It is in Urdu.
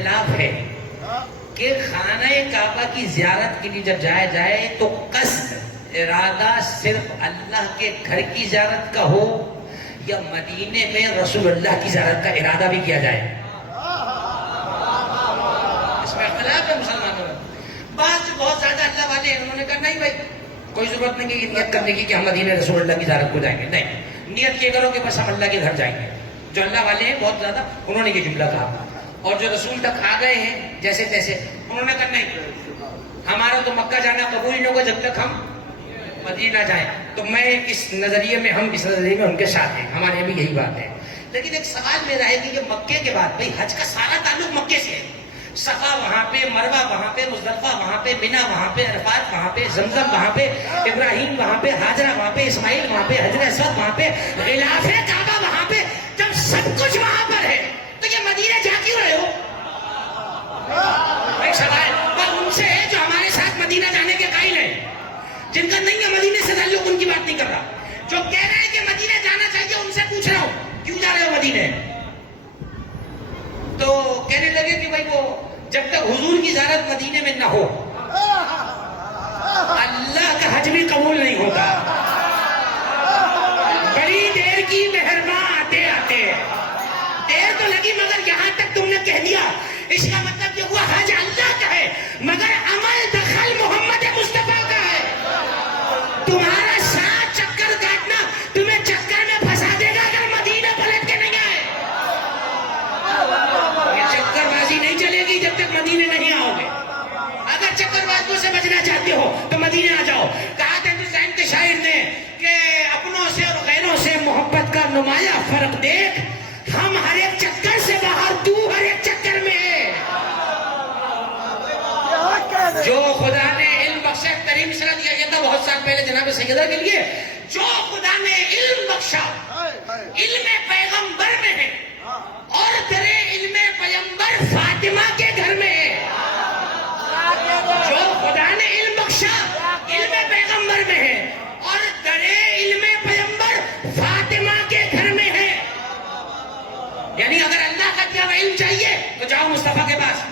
خلاف ہے کہ خانہ کعبہ کی زیارت کے لیے جب جایا جائے تو قصد ارادہ صرف اللہ کے گھر کی زیارت کا ہو یا مدینے میں رسول اللہ کی زیارت کا ارادہ بھی کیا جائے. اس میں اختلاف ہے مسلمانوں میں. بعض جو بہت زیادہ اللہ والے ہیں انہوں نے کہا نہیں بھائی کوئی ضرورت نہیں کہ نیت کرنے کی کہ ہم مدینے رسول اللہ کی زیارت کو جائیں گے. نہیں, نیت یہ کرو کہ بس ہم اللہ کے گھر جائیں گے. جو اللہ والے ہیں بہت زیادہ انہوں نے یہ جملہ کہا. اور جو رسول تک آ گئے ہیں جیسے تیسے انہوں نے کہا نہیں ہمارا تو مکہ جانا قبول ہی نہیں ہوگا جب تک ہم مدینہ جائیں. تو میں اس نظریے میں ان کے ساتھ ہیں, ہمارے بھی یہی بات ہے. لیکن ایک سوال میرا ہے کہ یہ مکے کے بعد بھائی حج کا سارا تعلق مکے سے ہے. صفا وہاں پہ, مروہ وہاں پہ, مزدلفہ وہاں پہ, منا وہاں پہ, عرفات وہاں پہ, زمزم وہاں پہ, ابراہیم وہاں پہ, ہاجرہ وہاں پہ, اسماعیل وہاں پہ, حجر اسود وہاں پہ, غلاف کعبہ وہاں پہ. جب سب کچھ وہاں پر ہے تو یہ مدینہ جا کیوں رہے ہو؟ ایک سوال اور ان سے ہے جو ہمارے ساتھ مدینہ جانے کے قائل ہیں. جن کا نہیں ہے مدینے سے تعلق ان کی بات نہیں کر رہا. جو کہہ رہے ہیں کہ مدینہ جانا چاہیے ان سے پوچھ رہا ہوں کیوں جا رہے ہو مدینے؟ تو کہنے لگے کہ بھائی وہ جب تک حضور کی زیارت مدینے میں نہ ہو اللہ کا حج بھی قبول نہیں ہوتا. بڑی دیر کی مہرباں آتے آتے دیر تو لگی مگر یہاں تک تم نے کہہ دیا. اس کا مطلب یہ ہوا حج اللہ کا ہے مگر عمل دخل محمد مصطفیٰ کا ہے. تمہارا 7 چکر کاٹنا تمہیں چکر میں پھنسا دے گا اگر مدینہ پلٹ کے نہیں آئے. یہ چکر بازی نہیں چلے گی جب تک مدینے نہیں آؤ گے. اگر چکر بازیوں سے بچنا چاہتے ہو تو مدینے آ جاؤ. کہا تھا ہندوستان کے شاعر نے کہ اپنوں سے اور غیروں سے محبت کا نمایاں فرق دیکھ, ہم ہر ایک چکر سے باہر, تو ہر ایک چکر میں ہے. جو خدا نے علم بخشا, کریم صلی اللہ یہ تھا بہت سال پہلے جناب سیدہ کے لیے, جو خدا نے علم بخشا علم پیغمبر میں ہے اور تیرے علم پیغمبر فاطمہ کے گھر میں ہے. جو خدا نے علم بخشا علم پیغمبر میں ہے اور تیرے علم پیغمبر فاطمہ کے گھر میں ہے. یعنی اگر اللہ کا کیا علم چاہیے تو جاؤ مصطفیٰ کے پاس.